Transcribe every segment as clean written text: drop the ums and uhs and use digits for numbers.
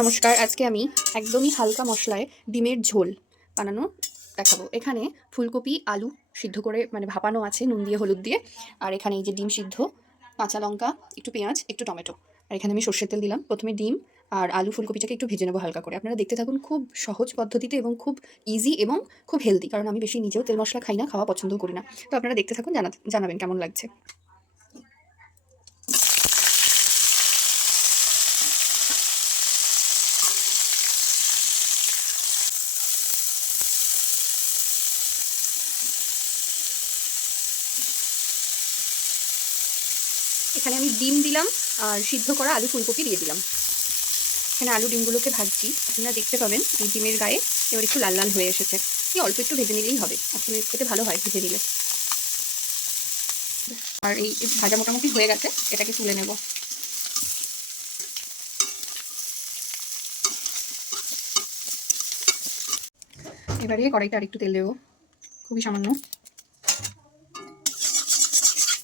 নমস্কার, আজকে আমি একদমই হালকা মশলায় ডিমের ঝোল বানানো দেখাবো। এখানে ফুলকপি আলু সিদ্ধ করে ভাপানো আছে নুন দিয়ে হলুদ দিয়ে। আর এখানে এই যে ডিম সিদ্ধ, কাঁচা লঙ্কা, একটু পেঁয়াজ, একটু টমেটো। আর এখানে আমি সর্ষের তেল দিলাম। প্রথমে ডিম আর আলু ফুলকপিটাকে একটু ভেজে নেবো হালকা করে। আপনারা দেখতে থাকুন, খুব সহজ পদ্ধতিতে এবং খুব ইজি এবং খুব হেলদি, কারণ আমি বেশি নিজেও তেল মশলা খাই না, খাওয়া পছন্দও করি না। তো আপনারা দেখতে থাকুন, জানাবেন কেমন লাগছে। এখানে আমি ডিম দিলাম আর সিদ্ধ করা আলু ফুলকপি দিয়ে দিলাম। এখানে আলু ডিমগুলোকে ভাজছি, আপনারা দেখতে পাবেন এই ডিমের গায়ে এবার একটু লাল লাল হয়ে এসেছে। এই অল্প একটু ভেজে নিলেই হবে, আসলে খেতে ভালো হয় ভেজে নিলে। আর এই ভাজা মোটামুটি হয়ে গেছে, এটাকে তুলে নেব। এবারে কড়াইতে আর একটু তেল দেবো, খুবই সামান্য।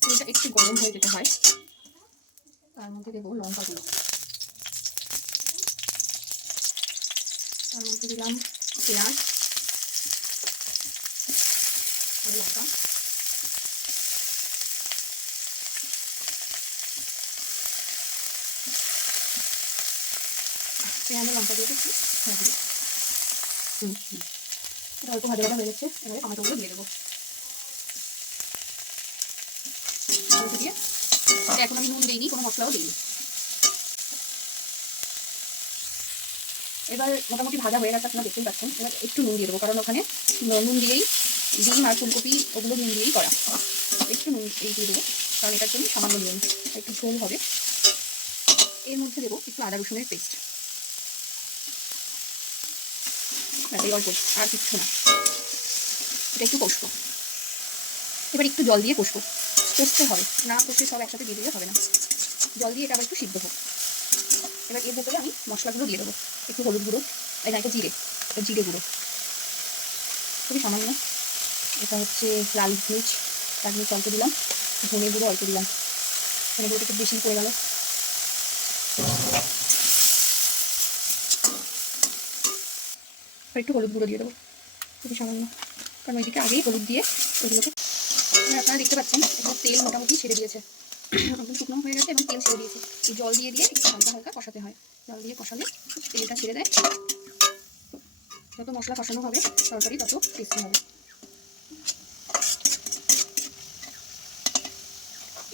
তেলটা একটু গরম হয়ে যেতে হয়, তার মধ্যে দেবো লঙ্কাগুলো। তার মধ্যে দিলাম পেঁয়াজ আর লঙ্কা। পেঁয়াজ লঙ্কা দিয়ে একটু এটা অল্প ভাজা ভাজা হয়ে গেছে। এবারে টমেটোগুলো দিয়ে দেবো। টমেটো দিয়ে এখন আমি নুন দিইনি, কোনো মশলাও দিইনি। এবার মোটামুটি ভাজা হয়ে গেছে, আপনারা দেখতেই পাচ্ছেন। এবার একটু নুন দিয়ে দেবো, কারণ ওখানে নুন দিয়েই ডিম আর ফুলকপি ওগুলো নুন দিয়েই করা। একটু নুন এই দিয়ে দেবো, কারণ এটার জন্য সামান্য নুন, একটু ঝোল হবে। এর মধ্যে দেবো একটু আদা রসুনের পেস্ট, এই অল্প, আর কিচ্ছু না। এটা একটু কষবো। এবার একটু জল দিয়ে কষবো, কষতে হবে, না কষে সব একসাথে দিয়ে দিলে হবে না। জল দিয়ে এটা আবার একটু সিদ্ধ হোক। এবার এর ভেতরে আমি মশলাগুলো দিয়ে দেবো। একটু হলুদ গুঁড়ো, এটা জিরে গুঁড়ো খুবই সামান্য। এটা হচ্ছে লাল মির্চ অল্প দিলাম, ধনে গুঁড়ো অল্প দিলাম। ধনে গুঁড়োটা একটু বেশি পড়ে গেল। একটু হলুদ গুঁড়ো দিয়ে দেবো, খুবই সামান্য, কারণ ওইদিকে আগেই হলুদ দিয়ে ওইগুলোকে। আপনারা দেখতে পাচ্ছেন এখানে তেল মোটামুটি ছেড়ে দিয়েছে, একদম শুকনো হয়ে গেছে এবং তেল ছেড়ে দিয়েছে। এই জল দিয়ে একটু হালকা হালকা কষাতে হয়। জল দিয়ে কষালে তেলটা ছেড়ে দেয়। যত মশলা কষানো হবে তরকারি তত টেস্টি হবে।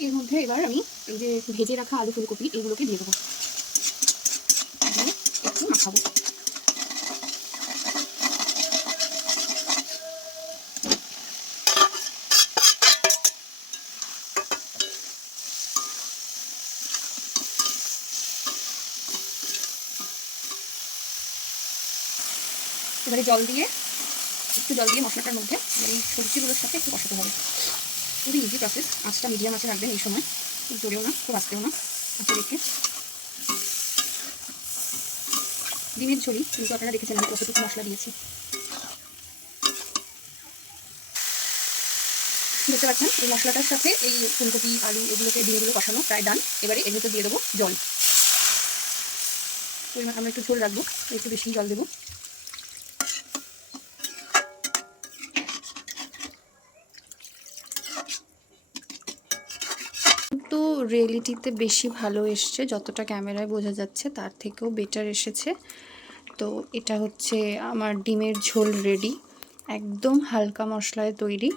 এর মধ্যে এবার আমি এই যে ভেজে রাখা আলু ফুলকপি এগুলোকে দিয়ে দেবো, দিয়ে একটু মাখাবো। এবারে একটু জল দিয়ে মশলাটার মধ্যে এই সবজিগুলোর সাথে একটু কষাতে হবে। খুবই ইজি প্রসেস। আঁচটা মিডিয়াম আঁচে রাখবেন এই সময়, খুব জোরেও না খুব আস্তেও না, আঁচে রেখে। ডিমের ঝোলই কিন্তু আপনারা দেখেছেন আমি কতটুকু মশলা দিয়েছি, দেখতে পাচ্ছেন। এই মশলাটার সাথে এই ফুলকপি আলু এগুলোকে ডিমগুলো কষানো প্রায় ডান। এবারে এর ভেতর দিয়ে দেবো জল। তো আমরা একটু ঝোল রাখবো, একটু বেশি জল দেবো। তো রিয়েলিটিতে বেশি ভালো এসছে, যতটা ক্যামেরায় বোঝা যাচ্ছে তার থেকেও বেটার এসেছে। তো এটা হচ্ছে আমার ডিমের ঝোল রেডি, একদম হালকা মশলায় তৈরি।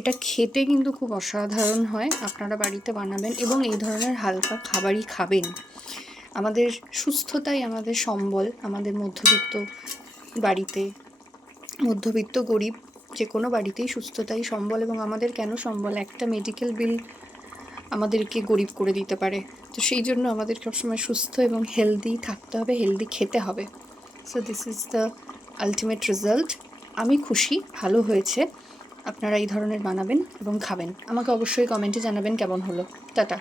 এটা খেতে কিন্তু খুব অসাধারণ হয়। আপনারা বাড়িতে বানাবেন এবং এই ধরনের হালকা খাবারই খাবেন। আমাদের সুস্থতাই আমাদের সম্বল। আমাদের মধ্যবিত্ত গরিব যে কোনো বাড়িতেই সুস্থতাই সম্বল। এবং আমাদের কেন সম্বল, একটা মেডিকেল বিল আমাদেরকে গরিব করে দিতে পারে। তো সেই জন্য আমাদের সবসময় সুস্থ এবং হেলদি থাকতে হবে, হেলদি খেতে হবে। So this is the ultimate result. আমি খুশি, ভালো হয়েছে। আপনারা এই ধরনের বানাবেন এবং খাবেন। আমাকে অবশ্যই কমেন্টে জানাবেন কেমন হলো। টাটা।